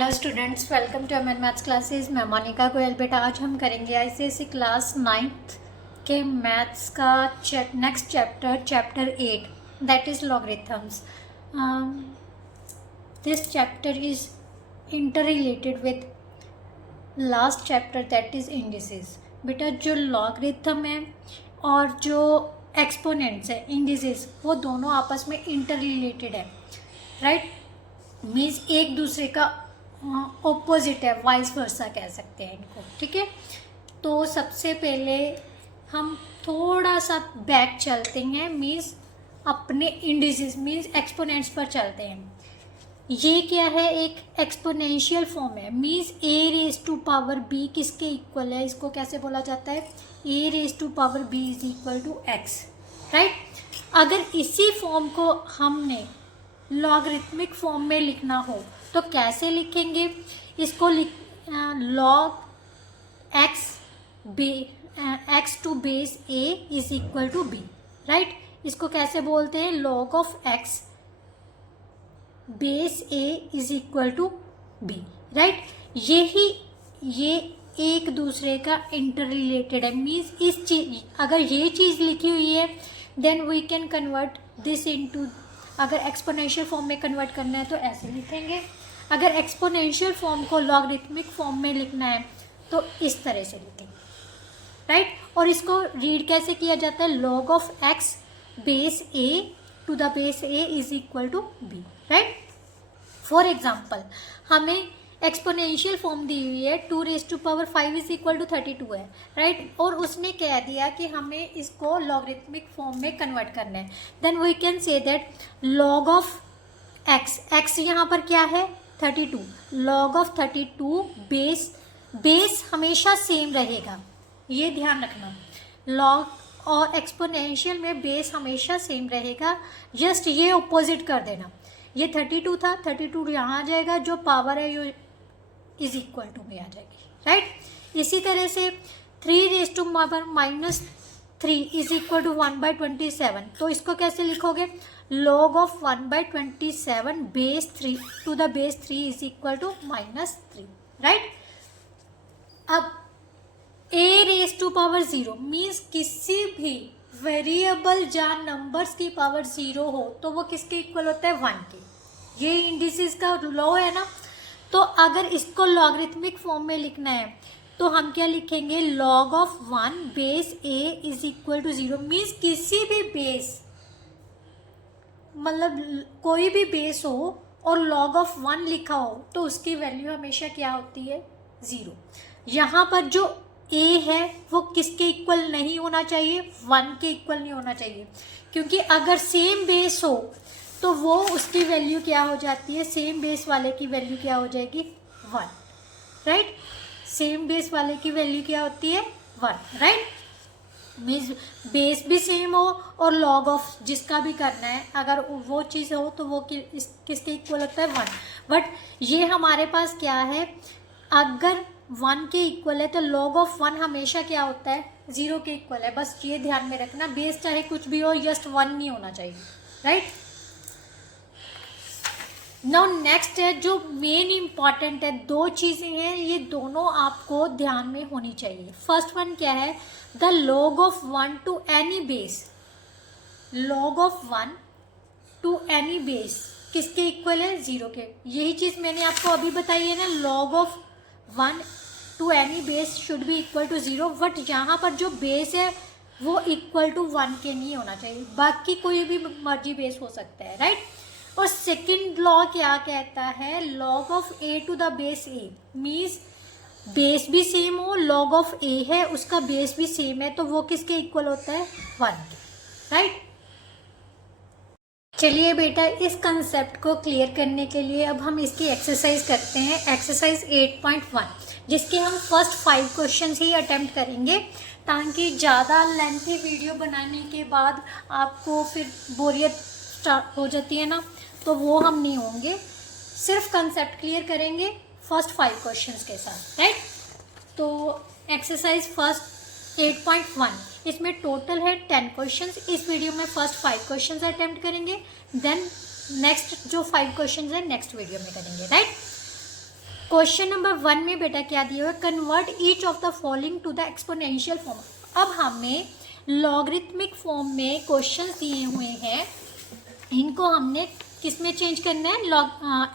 Hello students, welcome to MN maths classes. मैं मोनिका गोयल। बेटा आज हम करेंगे आईसीएसई क्लास 9th के मैथ्स का next chapter 8 that is logarithms. This chapter is inter related with last chapter that is indices. बेटा जो लॉगरिथम है और जो एक्सपोनेंट्स है इंडिसेस, वो दोनों आपस में इंटर रिलेटेड है, राइट। मीन्स एक दूसरे का ऑपोजिट है, वाइस वर्सा कह सकते हैं इनको, ठीक है। तो सबसे पहले हम थोड़ा सा बैक चलते हैं, मीन्स अपने इंडिसेस मीन्स एक्सपोनेंट्स पर चलते हैं। ये क्या है, एक एक्सपोनेंशियल फॉर्म है, means a raise to power b किसके इक्वल है, इसको कैसे बोला जाता है, a raise to power b is equal to x, right. अगर इसी फॉर्म को हमने लॉगरिथमिक फॉर्म में लिखना हो तो कैसे लिखेंगे, इसको log x to base a is equal to b, right. इसको कैसे बोलते हैं, log of x base a is equal to b, right. ये एक दूसरे का इंटर रिलेटेड है, मीन्स इस चीज अगर ये चीज़ लिखी हुई है then we can convert this into, अगर एक्सपोनेंशियल फॉर्म में कन्वर्ट करना है तो ऐसे लिखेंगे, अगर एक्सपोनेंशियल फॉर्म को लॉगरिथमिक फॉर्म में लिखना है तो इस तरह से लिखेंगे, राइट। और इसको रीड कैसे किया जाता है, log of x base a to the base a is equal to b, right. For example हमें एक्सपोनेंशियल फॉर्म दी हुई है 2 raise to power 5 is equal to 32 है, राइट। और उसने कह दिया कि हमें इसको लॉगरिथमिक फॉर्म में कन्वर्ट करना है, then we can say that log of x यहाँ पर क्या है 32, लॉग ऑफ 32 बेस हमेशा सेम रहेगा, ये ध्यान रखना। लॉग और एक्सपोनेंशियल में बेस हमेशा सेम रहेगा, जस्ट ये ऑपोजिट कर देना, ये 32 था, 32 यहाँ आ जाएगा, जो पावर है ये इज इक्वल टू में आ जाएगी, राइट। इसी तरह से 3 raise to power minus 3 is equal to 1/27, तो इसको कैसे लिखोगे, log of 1/27 base 3 to the base 3 is equal to -3, right. अब a raise to power 0 means किसी भी वेरिएबल जहाँ नंबर्स की पावर 0 हो तो वो किसके इक्वल होता है, 1 के। ये इंडिसेस का लॉ है ना। तो अगर इसको लॉगरिथमिक फॉर्म में लिखना है तो हम क्या लिखेंगे, log of 1 base a is equal to 0, means किसी भी बेस, मतलब कोई भी बेस हो और लॉग ऑफ 1 लिखा हो तो उसकी वैल्यू हमेशा क्या होती है, 0। यहाँ पर जो a है वो किसके इक्वल नहीं होना चाहिए, 1 के इक्वल नहीं होना चाहिए, क्योंकि अगर सेम बेस हो तो वो उसकी वैल्यू क्या हो जाती है, सेम बेस वाले की वैल्यू क्या हो जाएगी, 1, राइट। सेम बेस वाले की वैल्यू क्या होती है, 1, राइट। मीन्स बेस भी सेम हो और लॉग ऑफ जिसका भी करना है अगर वो चीज़ हो तो वो किसके इक्वल होता है, 1। बट ये हमारे पास क्या है, अगर 1 के इक्वल है तो लॉग ऑफ 1 हमेशा क्या होता है, 0 के इक्वल है, बस ये ध्यान में रखना, बेस चाहे कुछ भी हो जस्ट 1 नहीं होना चाहिए, राइट। नाउ नेक्स्ट है जो मेन इंपॉर्टेंट है, 2 चीज़ें हैं, ये दोनों आपको ध्यान में होनी चाहिए। फर्स्ट वन क्या है, the log of 1 to any base, log of 1 to any base किसके इक्वल है, 0 के। यही चीज़ मैंने आपको अभी बताई है ना, log of 1 to any base should be equal to 0, but यहाँ पर जो बेस है वो इक्वल टू 1 के नहीं होना चाहिए, बाकी कोई भी मर्जी बेस हो सकता है, राइट। और सेकंड लॉ क्या कहता है, log of a to the base a, means base भी सेम हो, लॉग ऑफ a है उसका बेस भी सेम है तो वो किसके इक्वल होता है, 1 के, राइट। चलिए बेटा इस कंसेप्ट को क्लियर करने के लिए अब हम इसकी एक्सरसाइज करते हैं, एक्सरसाइज 8.1, जिसके हम फर्स्ट 5 क्वेश्चंस ही अटेम्प्ट करेंगे, ताकि ज़्यादा लेंथी वीडियो बनाने के बाद आपको फिर बोरियत हो जाती है ना, तो वो हम नहीं होंगे, सिर्फ कंसेप्ट क्लियर करेंगे फर्स्ट 5 क्वेश्चंस के साथ, राइट। तो एक्सरसाइज फर्स्ट 8.1, इसमें टोटल है 10 क्वेश्चंस, इस वीडियो में फर्स्ट 5 क्वेश्चंस अटेम्प्ट करेंगे, देन नेक्स्ट जो 5 क्वेश्चंस है नेक्स्ट वीडियो में करेंगे, राइट। क्वेश्चन नंबर 1 में बेटा क्या दिया हुआ है, convert each of the following to the exponential form. अब हमें लॉगरिथमिक फॉर्म में क्वेश्चंस दिए हुए हैं, इनको हमने किस में चेंज करना है,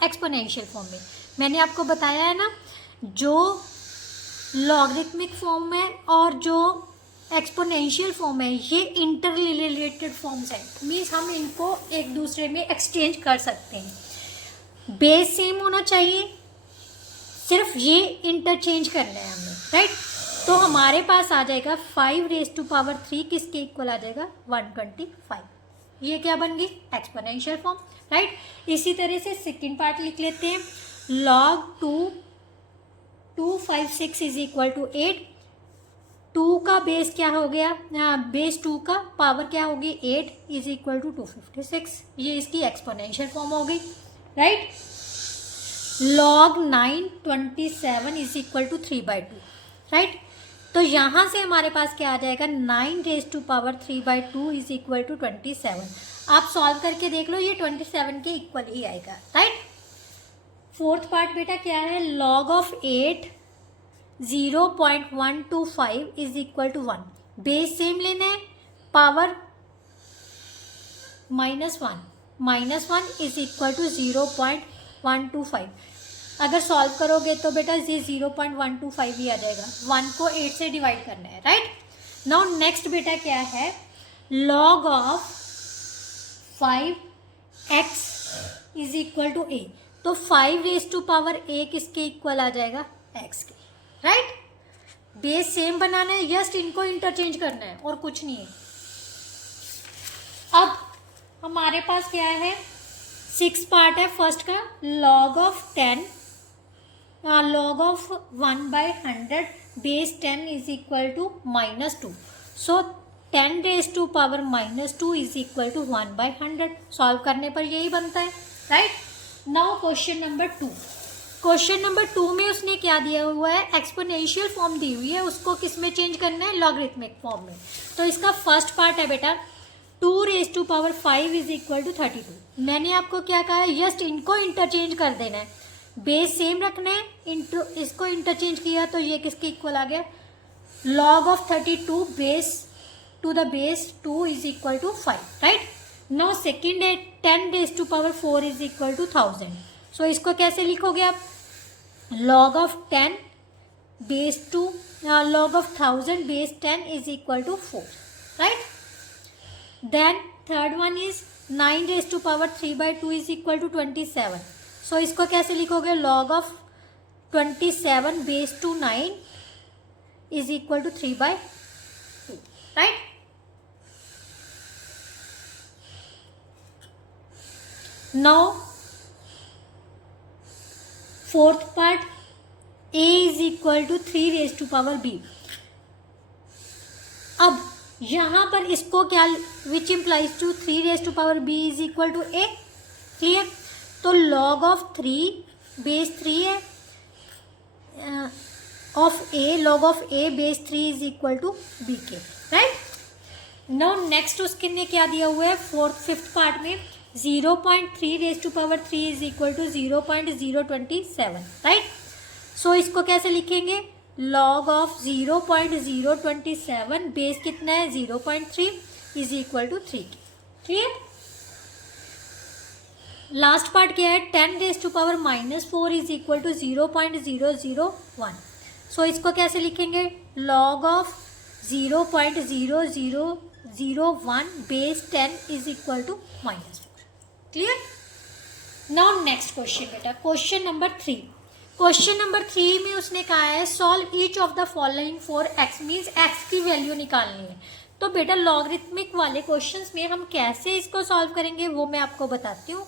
एक्सपोनेंशियल फॉर्म में। मैंने आपको बताया है ना, जो लॉगरिथमिक फॉर्म है और जो एक्सपोनेंशियल फॉर्म है ये इंटर रिलेटेड फॉर्म्स हैं, मीन्स हम इनको एक दूसरे में एक्सचेंज कर सकते हैं। बेस सेम होना चाहिए, सिर्फ ये इंटरचेंज करना है हमें, राइट। तो हमारे पास आ जाएगा 5⁻³ किसके इक्वल आ जाएगा, 125। ये क्या बन गई, एक्सपोनेंशियल फॉर्म, राइट। इसी तरह से सेकंड पार्ट लिख लेते हैं, log 256 इज इक्वल टू 8। 2 का बेस क्या हो गया, बेस 2 का पावर क्या होगी 8 इज इक्वल टू 256। ये इसकी एक्सपोनेंशियल फॉर्म हो गई, right. log 927 is equal to 3/2, right. तो यहाँ से हमारे पास क्या आ जाएगा, 9⁻³ इज इक्वल टू 27। आप सॉल्व करके देख लो, ये 27 के इक्वल ही आएगा, राइट। फोर्थ पार्ट बेटा क्या है, log of 8 0.125 is equal to 1। Base same लेना है, पावर -1 इज इक्वल टू 0.125। अगर सॉल्व करोगे तो बेटा ये 0.125 ही आ जाएगा, 1 को 8 से डिवाइड करना है, राइट। नाउ नेक्स्ट बेटा क्या है, log of 5x is equal to a। तो 5⁻A किसके इक्वल आ जाएगा, x के, राइट। बेस सेम बनाना है, जस्ट इनको इंटरचेंज करना है और कुछ नहीं है। अब हमारे पास क्या है, 6 पार्ट है फर्स्ट का, log of 1/100 base 10 is equal to -2। So 10⁻² is equal to 1/100। Solve करने पर यही बनता है, right. Now question number 2। Question number 2 में उसने क्या दिया हुआ है, एक्सपोनेंशियल फॉर्म दी हुई है, उसको किस में चेंज करना है, लॉगरिथमिक फॉर्म में। तो इसका फर्स्ट पार्ट है बेटा 2⁵ इज इक्वल टू 32। मैंने आपको क्या कहा है, जस्ट इनको इंटरचेंज कर देना है, बेस सेम रखना है, इसको इंटरचेंज किया तो ये किसके इक्वल आ गया, log of 32 base to the base 2 is equal to 5, right. Now second है 10⁻4 इज इक्वल टू 1000। सो इसको कैसे लिखोगे आप, log of 10 base 2 log of 1000 base 10 is equal to 4, right. Then third one is 9⁻3/2 is equal to 27। So इसको कैसे लिखोगे, log of 27 base to 9 is equal to 3/2, right. Now fourth part, a is equal to 3⁻b। अब यहाँ पर इसको क्या, which implies to 3⁻b is equal to a, clear. तो log of 3 base 3 है of a, log of a base 3 is equal to b के, right. Now next उसके ने क्या दिया हुआ है, फिफ्थ पार्ट में 0.3⁻³ is equal to 0.027, right. So इसको कैसे लिखेंगे, log ऑफ 0.027 बेस कितना है 0.3 is equal to 3, clear. Last part क्या है, 10⁻⁻4 इज इक्वल टू 0.001। सो इसको कैसे लिखेंगे, log of 0.0001 base 10 is equal to -4, clear. Now next question बेटा, क्वेश्चन नंबर 3। क्वेश्चन नंबर 3 में उसने कहा है solve each of the following for x, means x की वैल्यू निकालनी है। तो बेटा लॉगरिथमिक वाले क्वेश्चंस में हम कैसे इसको सॉल्व करेंगे वो मैं आपको बताती हूँ।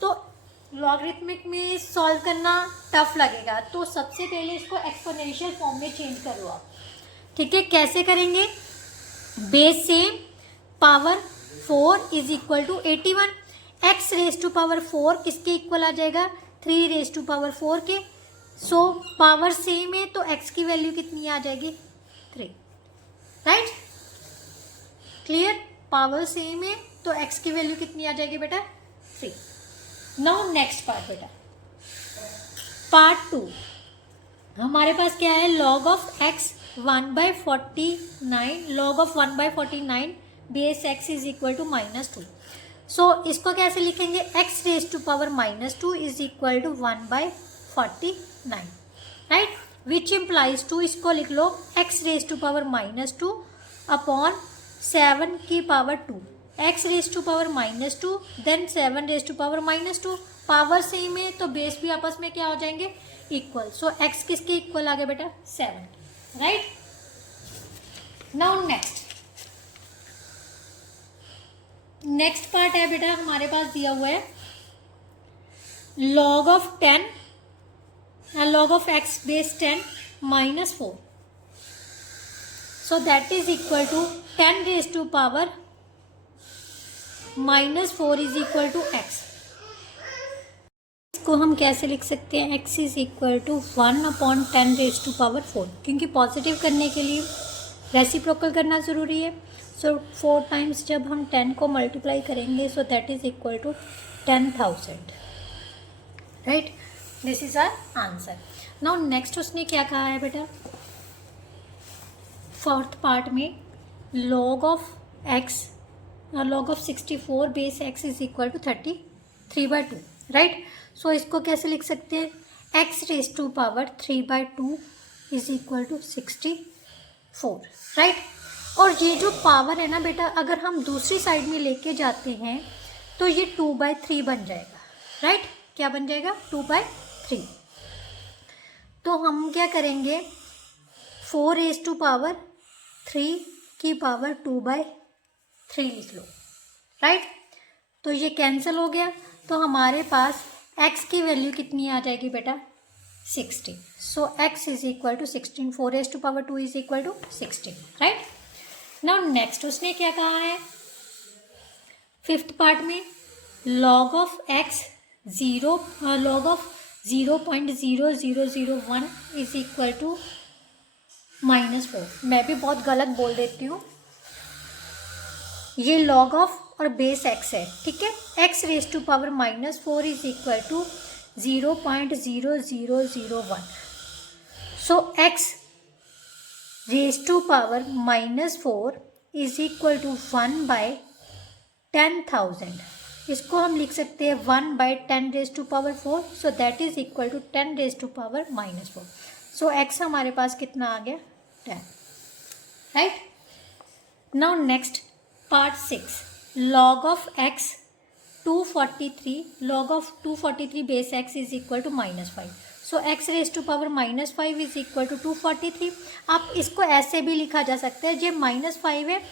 तो लॉगरिथमिक में सॉल्व करना टफ लगेगा, तो सबसे पहले इसको एक्सपोनेंशियल फॉर्म में चेंज करो आप, ठीक है। कैसे करेंगे, base same, power 4 is equal to 81। x⁻4 किसके इक्वल आ जाएगा, 3⁻4 के। सो पावर सेम है तो x की वैल्यू कितनी आ जाएगी, 3, राइट, क्लियर। पावर सेम है तो x की वैल्यू कितनी आ जाएगी बेटा, 3। नाउ नेक्स्ट पार्ट बेटा, पार्ट 2। हमारे पास क्या है, log of x 1/49, log of 1/49 base x is equal to -2. So इसको कैसे लिखेंगे, x raise to power -2 is equal to 1/49, right, which implies to, इसको लिख लो x raise to power -2 upon 7 की power 2, x raise to power -2 then 7 raise to power -2. Power same है तो base भी आपस में क्या हो जाएंगे, इक्वल. सो x किसके इक्वल आ गया बेटा, 7, राइट. नाउ नेक्स्ट पार्ट है बेटा, हमारे पास दिया हुआ है log of 10, log of x base 10 -4. So that is equal to 10 raise to power -4 is equal to x. इसको हम कैसे लिख सकते हैं, x is equal to 1/10 raise to power 4, क्योंकि पॉजिटिव करने के लिए रेसिप्रोकल करना ज़रूरी है. सो 4 टाइम्स जब हम 10 को मल्टीप्लाई करेंगे, so that is equal to 10,000, right. This is our answer. Now next उसने क्या कहा है बेटा, फोर्थ पार्ट में log of x, log of 64 base x is equal to 33/2, right. So इसको कैसे लिख सकते हैं, x raise to power 3/2 is equal to 64, right. और ये जो पावर है ना बेटा, अगर हम दूसरी साइड में लेके जाते हैं तो ये 2/3 बन जाएगा, राइट. क्या बन जाएगा, 2/3. तो हम क्या करेंगे, 4 रेज टू पावर 3 की पावर 2/3 लिख लो, राइट. तो ये कैंसिल हो गया, तो हमारे पास x की वैल्यू कितनी आ जाएगी बेटा, 16. So x is equal to 16, 4 raise to power 2 is equal to 16, right. Now next उसने क्या कहा है, फिफ्थ पार्ट में log of x 0, log of 0.0001 is equal to -4. मैं भी बहुत गलत बोल देती हूँ, ये log ऑफ और बेस x है, ठीक है. x raise to power -4 is equal to 0.0001. So x raise to power -4 is equal to 1/10,000. इसको हम लिख सकते हैं 1/10 raise to power 4. So that is equal to 10 raise to power -4. So x हमारे पास कितना आ गया, 10, right. Now next part 6, log of x 243, log of 243 base x is equal to -5. So x raise to power -5 is equal to 243. आप इसको ऐसे भी लिखा जा सकता है, ये -5 है,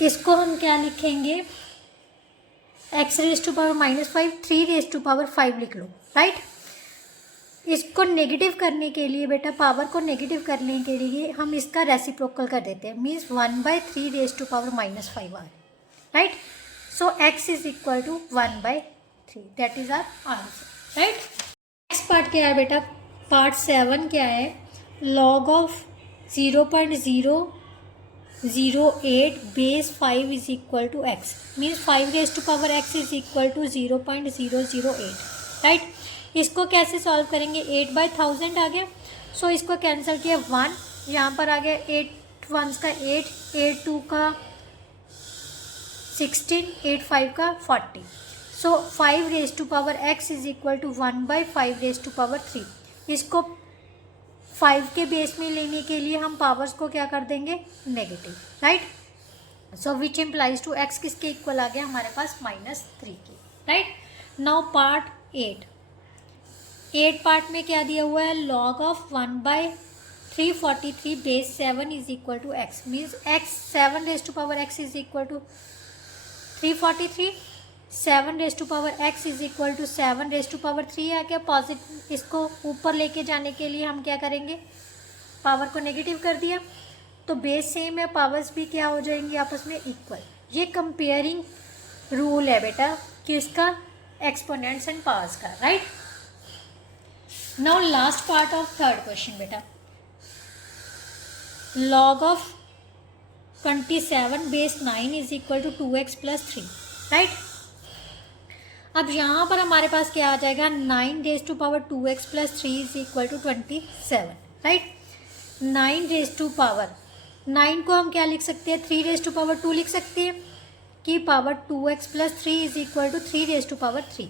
इसको हम क्या लिखेंगे, x raise to power -5, 3 raise to power 5 लिख लो, राइट. इसको नेगेटिव करने के लिए बेटा, पावर को नेगेटिव करने के लिए हम इसका रेसिप्रोकल कर देते हैं, मीन्स 1/3 रेज टू पावर -5 आ, right. So x is equal to 1/3, that is our answer, right. Next part क्या है बेटा, पार्ट 7 क्या है, log of 0.008 base 5 is equal to x, means 5 raise to power x is equal to 0.008, right. इसको कैसे solve करेंगे, 8/1000 आ गया. सो इसको कैंसिल किया, 1 यहाँ पर आ गया, 8 1s का 8, 8 2 का 16, 8 5 का 40. So 5 raise to power x is equal to 1/5 raise to power 3. इसको 5 के बेस में लेने के लिए हम पावर्स को क्या कर देंगे, negative, right. So which implies to x किसके इक्वल आ गया हमारे पास, -3 की, राइट. नाउ पार्ट 8 पार्ट में क्या दिया हुआ है, log of 1/343 base 7 is equal to x, means x 7 raise to power x is equal to 343, 7 raise to power x is equal to 7 raise to power 3 आ गया. पॉजिटिव, इसको ऊपर लेके जाने के लिए हम क्या करेंगे, पावर को नेगेटिव कर दिया, तो बेस सेम है, पावर्स भी क्या हो जाएंगी आपस में, इक्वल. ये कंपेयरिंग रूल है बेटा, किसका, एक्सपोनेंट्स एंड पावर्स का, right. Now last part of third question बेटा, log of 27 base 9 is equal to 2x + 3, right. अब यहाँ पर हमारे पास क्या आ जाएगा, 9 raise to power 2x plus 3 is equal to 27, right. 9 raise to power 9 को हम क्या लिख सकते हैं, 3 रेज टू पावर 2 लिख सकते हैं कि power 2x plus 3 is equal to 3 raise to power 3।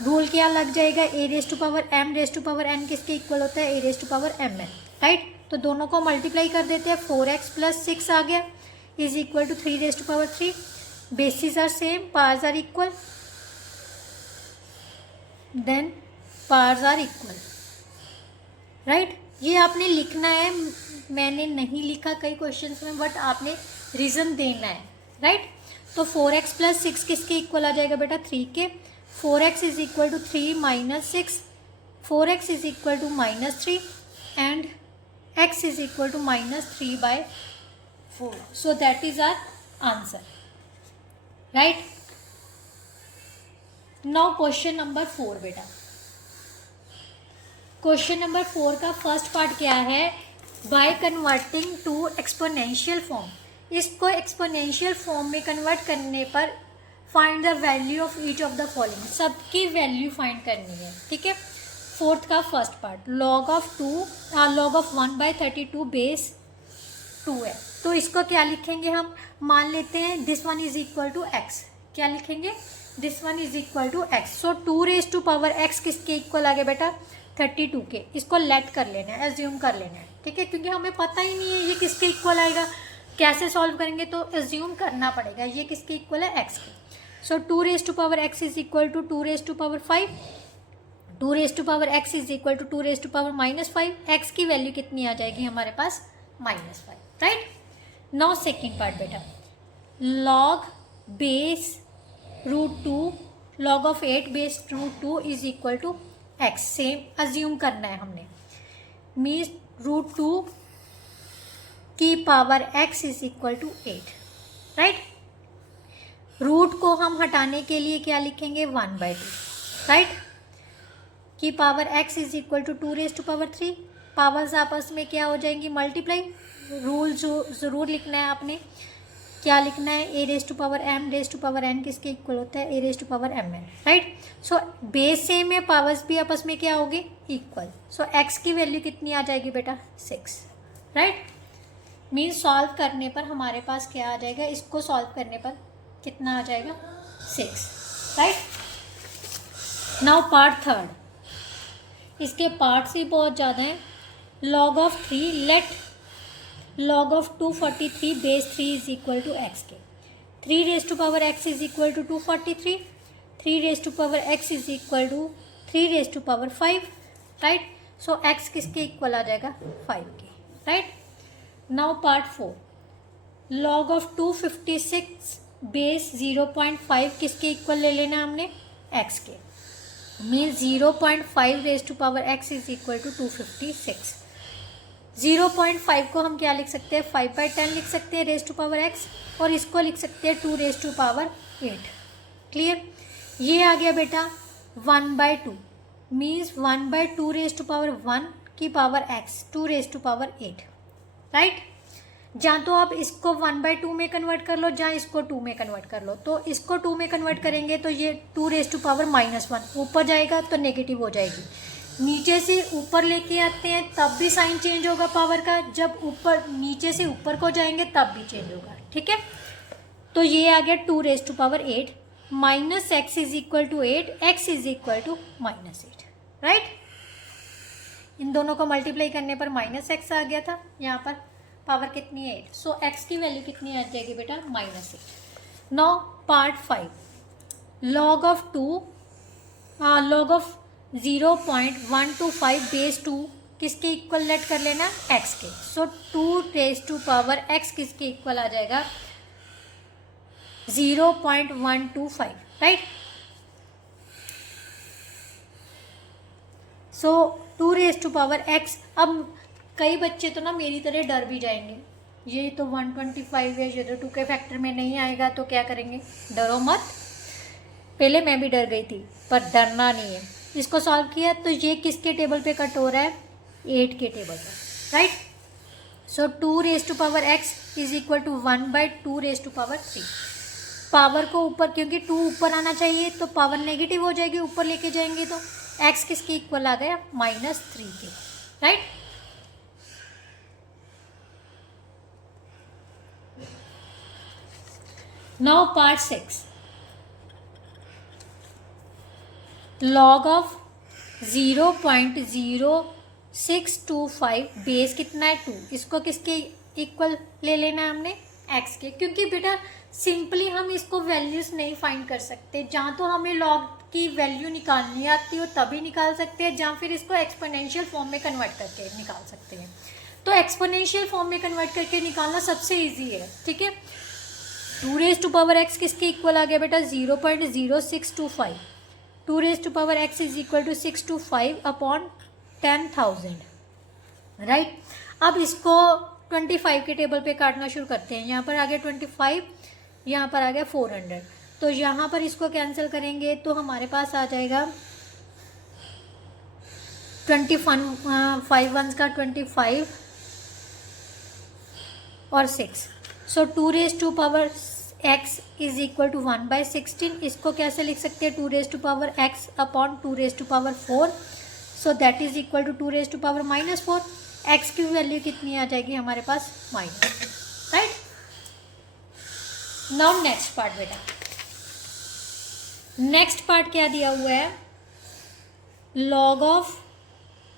Rule क्या लग जाएगा, a raise to power m raise to power n किसके इक्वल होता है, a raise to power m n, right. तो दोनों को मल्टीप्लाई कर देते हैं, 4x प्लस 6 आ गया is equal to 3 raise to power 3। Bases are same, powers are equal, then powers are equal, right. ये आपने लिखना है, मैंने नहीं लिखा कई क्वेश्चंस में, बट आपने रीज़न देना है, राइट। तो 4x प्लस 6 किसके इक्वल आ जाएगा बेटा, 3 के। 4x is equal to 3 minus 6, 4x is equal to minus 3 and x is equal to minus 3/4। So that is our answer, right. Now question number 4 बेटा। क्वेश्चन नंबर 4 का first part क्या है, by converting to exponential form. इसको exponential form में convert करने पर find the value of each of the following, सबकी value find करनी है, ठीक है। 4th का first part, log of 1/32 base 2 है, तो इसको क्या लिखेंगे हम, मान लेते हैं this one is equal to x, क्या लिखेंगे, this one is equal to x. So 2 raise to power x किसके इक्वल आ गया बेटा, 32 के। इसको लेट कर लेना है, एज्यूम कर लेना है, ठीक है, क्योंकि हमें पता ही नहीं है ये किसके इक्वल आएगा, कैसे सॉल्व करेंगे, तो एज्यूम करना पड़ेगा ये किसके इक्वल है, एक्स के। So 2 raise to power x is equal to 2 raise to power 5, 2 raise to power x is equal to 2 raise to power -5। X की वैल्यू कितनी आ जाएगी हमारे पास, -5, राइट। नाउ सेकेंड पार्ट बेटा, log बेस √2 log of 8 बेस √2 is equal to x. Same assume करना है हमने, मीन्स √2 की power x is equal to 8, right. Root को हम हटाने के लिए क्या लिखेंगे, 1/2, राइट। की power x is equal to 2 raise to power 3। Powers आपस में क्या हो जाएंगी, मल्टीप्लाई। रूल जो ज़रूर लिखना है आपने, क्या लिखना है, a raise to power m raise to power n किसके इक्वल होता है, a raise to power m n, right. So base same है, पावर्स भी आपस में क्या होगी, इक्वल। सो x की वैल्यू कितनी आ जाएगी बेटा, 6, राइट। मीन्स सॉल्व करने पर हमारे पास क्या आ जाएगा, इसको सॉल्व करने पर कितना आ जाएगा, 6, राइट। नाउ पार्ट थर्ड, इसके पार्ट्स ही बहुत ज़्यादा हैं। log of 3, let log of 243 base 3 is equal to x के। 3 raise to power x is equal to 243, 3 raise to power x is equal to 3 raise to power 5, right. So x किसके equal आ जाएगा, 5 के, right. Now part 4, log of 256 base 0.5 किसके equal ले लेना है हमने, एक्स के। Means 0.5 raise to power x is equal to 256। 0.5 को हम क्या लिख सकते हैं, 5/10 लिख सकते हैं रेज टू पावर एक्स, और इसको लिख सकते हैं 2 रेज टू पावर 8, क्लियर। ये आ गया बेटा 1/2, मीन्स 1/2 रेज टू पावर 1 की power x 2 raise to power 8, right. जहाँ तो आप इसको 1/2 में कन्वर्ट कर लो, जहाँ इसको 2 में कन्वर्ट कर लो। तो इसको 2 में कन्वर्ट करेंगे तो ये 2 रेज टू पावर -1 ऊपर जाएगा तो नेगेटिव हो जाएगी, नीचे से ऊपर लेके आते हैं तब भी साइन चेंज होगा पावर का, जब ऊपर नीचे से ऊपर को जाएंगे तब भी चेंज होगा, ठीक है। तो ये आ गया 2 raise to power 8 minus x is equal to 8, x is equal to -8, right. इन दोनों को मल्टीप्लाई करने पर -x आ गया था, यहाँ पर पावर कितनी है 8। सो x की वैल्यू कितनी आ जाएगी बेटा, -8। Now part 5, log of 0.125 base 2 किसके इक्वल लेट कर लेना, x के। So 2 raise to power x किसके इक्वल आ जाएगा, 0.125, right. So 2 raise to power x। अब कई बच्चे तो ना मेरी तरह डर भी जाएंगे, ये तो 125 है, ये तो 2 के फैक्टर में नहीं आएगा, तो क्या करेंगे, डरो मत। पहले मैं भी डर गई थी, पर डरना नहीं है। इसको सॉल्व किया तो ये किसके टेबल पे कट हो रहा है, 8 के टेबल पर, right. So 2 raise to power x is equal to 1/2 raise to power 3। Power को ऊपर, क्योंकि 2 ऊपर आना चाहिए तो पावर नेगेटिव हो जाएगी, ऊपर लेके जाएंगे तो x किसके इक्वल आ गया, -3 के, right. Now part 6, log of 0.0625 base कितना है 2, इसको किसके इक्वल ले लेना है हमने, x के, क्योंकि बेटा सिंपली हम इसको वैल्यूज नहीं फाइंड कर सकते, जहाँ तो हमें लॉग की वैल्यू निकालनी आती हो तभी निकाल सकते हैं, जहाँ फिर इसको एक्सपोनेंशियल फॉर्म में कन्वर्ट करके निकाल सकते हैं। तो एक्सपोनेंशियल फॉर्म में कन्वर्ट करके निकालना सबसे ईजी है, ठीक है। 2x किसके इक्वल आ गया बेटा, 0.0625, 2x is equal to 625 upon 10,000, right. अब इसको 25 के टेबल पे काटना शुरू करते हैं। यहाँ पर आ गया 25, यहाँ पर आ गया 400, तो यहाँ पर इसको कैंसिल करेंगे तो हमारे पास आ जाएगा 5 1s का 25 और 6, सो 2x इज इक्वल टू 1/16, इसको कैसे लिख सकते हैं, 2x upon 2⁴, so that is equal to 2⁻⁻4, x की वैल्यू कितनी आ जाएगी हमारे पास, minus, right. Now next part बेटा, नेक्स्ट पार्ट क्या दिया हुआ है, लॉग ऑफ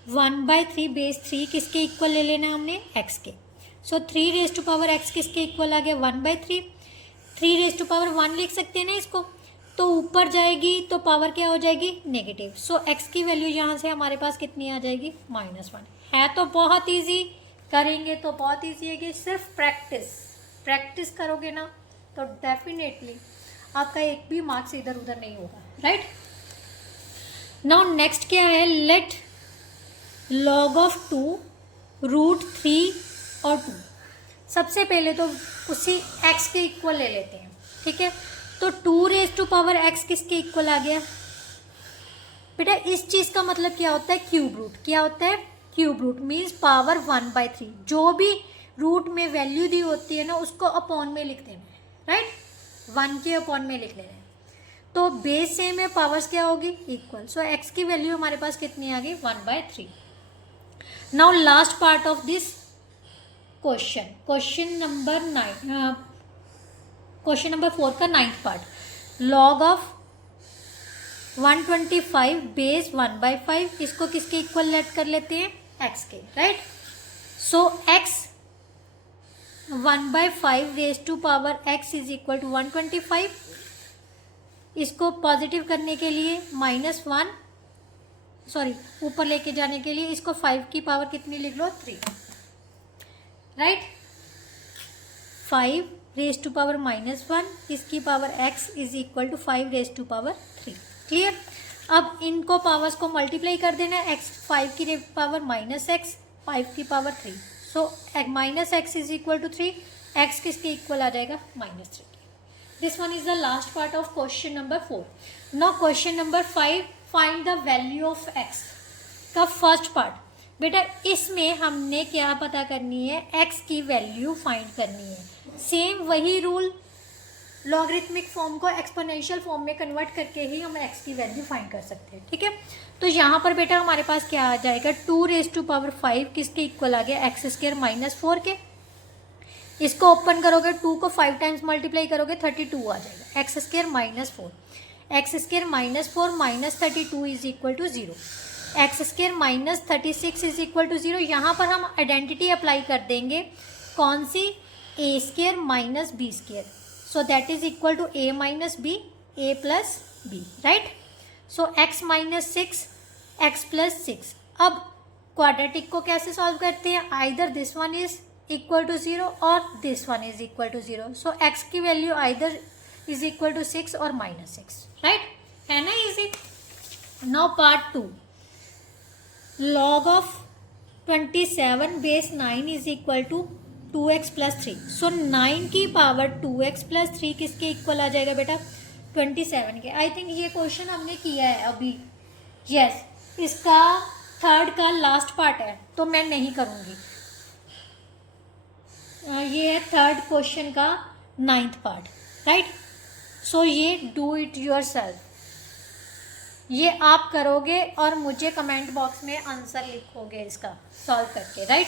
1/3 बेस 3 किसके इक्वल ले लेना हमने, x के, सो 3x किसके इक्वल आ गया, 1/3, 3⁻1 लिख सकते हैं ना इसको, तो ऊपर जाएगी तो पावर क्या हो जाएगी, नेगेटिव, सो x की वैल्यू यहाँ से हमारे पास कितनी आ जाएगी, -1 है। तो बहुत इजी, करेंगे तो बहुत इजी है कि सिर्फ प्रैक्टिस करोगे ना तो डेफिनेटली आपका एक भी मार्क्स इधर उधर नहीं होगा, राइट। नाउ नेक्स्ट क्या है, लेट लॉग ऑफ 2 √3 और 2, सबसे पहले तो उसी x के इक्वल ले लेते हैं, ठीक है। तो 2x किसके इक्वल आ गया बेटा, इस चीज़ का मतलब क्या होता है, क्यूब रूट, क्या होता है, क्यूब रूट मीन्स पावर 1/3, जो भी रूट में वैल्यू दी होती है ना उसको अपॉन में लिख देना है, राइट, 1 के अपॉन में लिख लेना है। तो बेस सेम है, पावर्स क्या होगी, इक्वल, सो x की वैल्यू हमारे पास कितनी आ गई, 1/3। Now last part of this question number 4 का 9th part, log of 125 base 1/5, इसको किसके इक्वल लेट कर लेते हैं, x के, right. So x 1/5 is equal to 125, इसको पॉजिटिव करने के लिए -1, सॉरी ऊपर लेके जाने के लिए इसको 5 की पावर कितनी लिख लो, 3, राइट। 5⁻⁻1, इसकी power x is equal to 5⁻3, clear. अब इनको पावर्स को मल्टीप्लाई कर देना है, x 5 की पावर -x, 5 की power 3, so -x is equal to 3, x किसके इक्वल आ जाएगा, -3। This one is the last part of question number 4। Now question number 5, find the value of x का फर्स्ट पार्ट। बेटा इसमें हमने क्या पता करनी है, x की वैल्यू फाइंड करनी है। सेम वही रूल, लॉगरिथमिक फॉर्म को एक्सपोनेंशियल फॉर्म में कन्वर्ट करके ही हम x की वैल्यू फाइंड कर सकते हैं, ठीक है। तो यहाँ पर बेटा हमारे पास क्या आ जाएगा, 2⁵ किसके इक्वल आ गया, x² -4 के, इसको ओपन करोगे 2 को 5 टाइम्स मल्टीप्लाई करोगे 32 आ जाएगा, x² -4, x² -4 -32 is equal to 0, x² -36 is equal to 0। यहाँ पर हम आइडेंटिटी अप्लाई कर देंगे, कौन सी, a² - b², so that is equal to a - b, a + b, right. So x -6 x + 6। अब क्वाड्रेटिक को कैसे सॉल्व करते हैं, either this one is equal to 0 और this one is equal to 0, so x की value either is equal to 6 और -6, right, है ना easy. Now part 2, log of 27 base 9 is equal to 2x + 3, so 9 की power 2x + 3 किसके equal आ जाएगा बेटा, 27 के। आई थिंक ये क्वेश्चन हमने किया है अभी, यस, इसका 3rd का लास्ट पार्ट है तो मैं नहीं करूँगी। ये है 3rd क्वेश्चन का 9th पार्ट, राइट। सो ये डू इट योरसेल्फ, ये आप करोगे और मुझे कमेंट बॉक्स में आंसर लिखोगे इसका सॉल्व करके, राइट।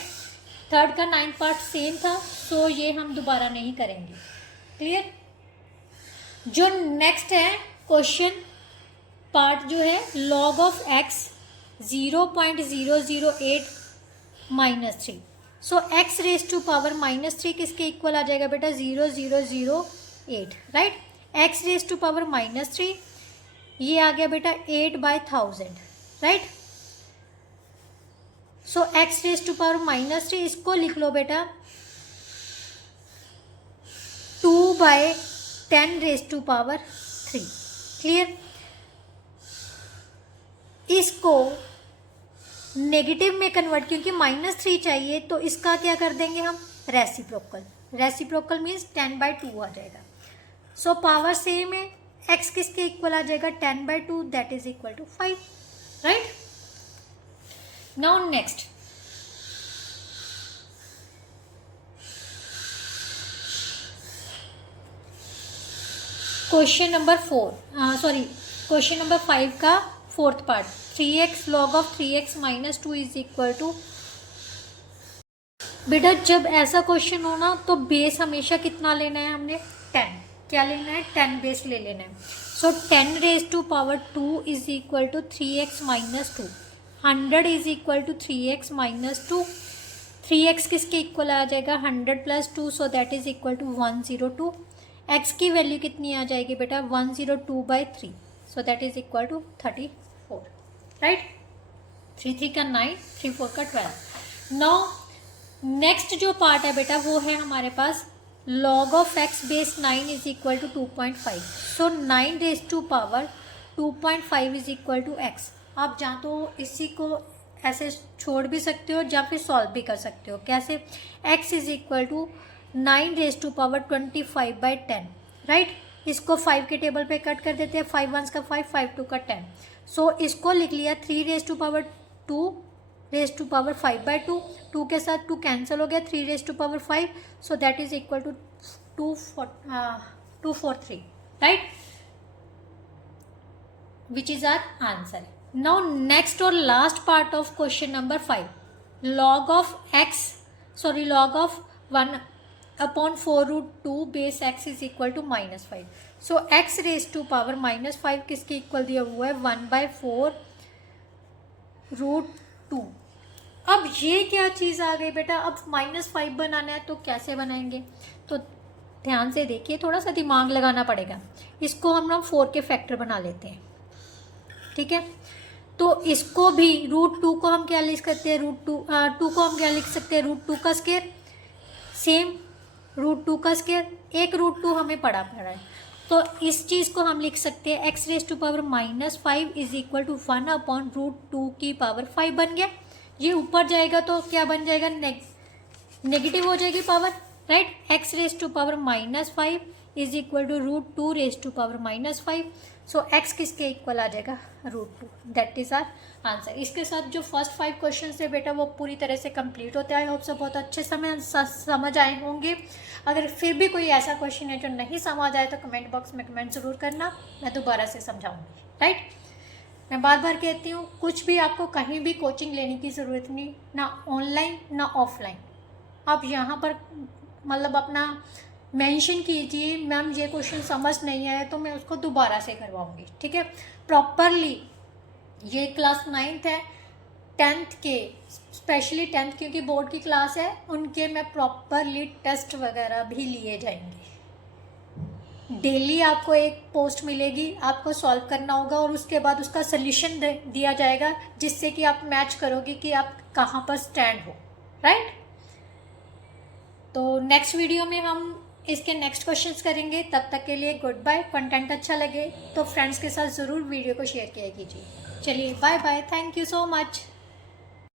थर्ड का 9 पार्ट सेम था, सो ये हम दोबारा नहीं करेंगे, क्लियर। जो नेक्स्ट है क्वेश्चन पार्ट जो है log of x 0.008 -3। So x raise to power -3 किसके इक्वल आ जाएगा बेटा, 0.008, right. x raise to power -3 ये आ गया बेटा 8/1000, right. So x raise to power -3 इसको लिख लो बेटा 2/10 रेज टू पावर 3, क्लियर। इसको नेगेटिव में कन्वर्ट, क्योंकि -3 चाहिए तो इसका क्या कर देंगे हम, रेसिप्रोकल। रेसिप्रोकल मीन्स 10/2 आ जाएगा। सो पावर सेम है, x किसके इक्वल आ जाएगा 10/2, that is equal to 5, right. Now next question number question number 5 का fourth part 3x log of 3x -2 is equal to. बेटा जब ऐसा क्वेश्चन हो ना तो बेस हमेशा कितना लेना है हमने, 10। क्या लेना है, 10 बेस ले लेना है। सो 10 raise to power 2 is equal to 3x -2, 100 is equal to 3x -2। 3x किसके इक्वल आ जाएगा, 100 + 2, so that is equal to 102। x की वैल्यू कितनी आ जाएगी बेटा, 102/3, so that is equal to 34, right. 3 3 का 9, 3 4 का 12। नाउ नेक्स्ट जो पार्ट है बेटा वो है हमारे पास log of x base 9 is equal to 2.5। So 9 raise to power 2.5 is equal to x। आप जहाँ तो इसी को ऐसे छोड़ भी सकते हो या फिर सॉल्व भी कर सकते हो। कैसे, x is equal to 9 raise to power 25/10, right. इसको 5 के टेबल पे कट कर देते हैं, 5 1 का 5, 5 2 का 10। सो इसको लिख लिया 3 raise to power 2 raise to power 5/2, 2 के साथ 2 कैंसिल हो गया, 3 raise to power 5, so that is equal to 243, right, which is our answer. Now next और last part of question number 5 log of 1/4√2 base x is equal to -5। So x raise to power -5 किसके equal दिया हुआ है, 1/4√2। अब ये क्या चीज़ आ गई बेटा, अब -5 बनाना है तो कैसे बनाएंगे, तो ध्यान से देखिए, थोड़ा सा दिमाग लगाना पड़ेगा। इसको हम लोग 4 के फैक्टर बना लेते हैं, ठीक है। तो इसको भी √2 को हम क्या लिख सकते हैं, √2 को हम क्या लिख सकते हैं, √2 का स्क्वायर, सेम √2 का स्क्वायर, एक √2 हमें पड़ा है। तो इस चीज़ को हम लिख सकते हैं x raise to power -5 is equal to 1/√2 की पावर 5 बन गया। ये ऊपर जाएगा तो क्या बन जाएगा, नेगेटिव हो जाएगी power, right. x raise to power -5 is equal to √2 raise to power -5। So x किसके इक्वल आ जाएगा, √2, दैट इज आर आंसर। इसके साथ जो फर्स्ट 5 क्वेश्चन थे बेटा वो पूरी तरह से कंप्लीट होते हैं। आई होप सब बहुत अच्छे समझ आए होंगे। अगर फिर भी कोई ऐसा क्वेश्चन है जो नहीं समझ आए तो कमेंट बॉक्स में कमेंट ज़रूर करना, मैं दोबारा से समझाऊंगी, राइट। मैं बार बार कहती हूँ, कुछ भी आपको कहीं भी कोचिंग लेने की ज़रूरत नहीं, ना ऑनलाइन ना ऑफलाइन। आप यहाँ पर मतलब अपना मेंशन कीजिए, मैम ये क्वेश्चन समझ नहीं आया तो मैं उसको दोबारा से करवाऊँगी, ठीक है। प्रॉपरली ये क्लास 9th है, 10th के स्पेशली 10th क्योंकि बोर्ड की क्लास है, उनके मैं प्रॉपरली टेस्ट वगैरह भी लिए जाएंगे। डेली आपको एक पोस्ट मिलेगी, आपको सॉल्व करना होगा और उसके बाद उसका सल्यूशन दिया जाएगा, जिससे कि आप मैच करोगे कि आप कहाँ पर स्टैंड हो, राइट। तो नेक्स्ट वीडियो में हम इसके नेक्स्ट क्वेश्चंस करेंगे। तब तक के लिए गुड बाय। कंटेंट अच्छा लगे तो फ्रेंड्स के साथ ज़रूर वीडियो को शेयर किया कीजिए। चलिए bye bye, thank you so much.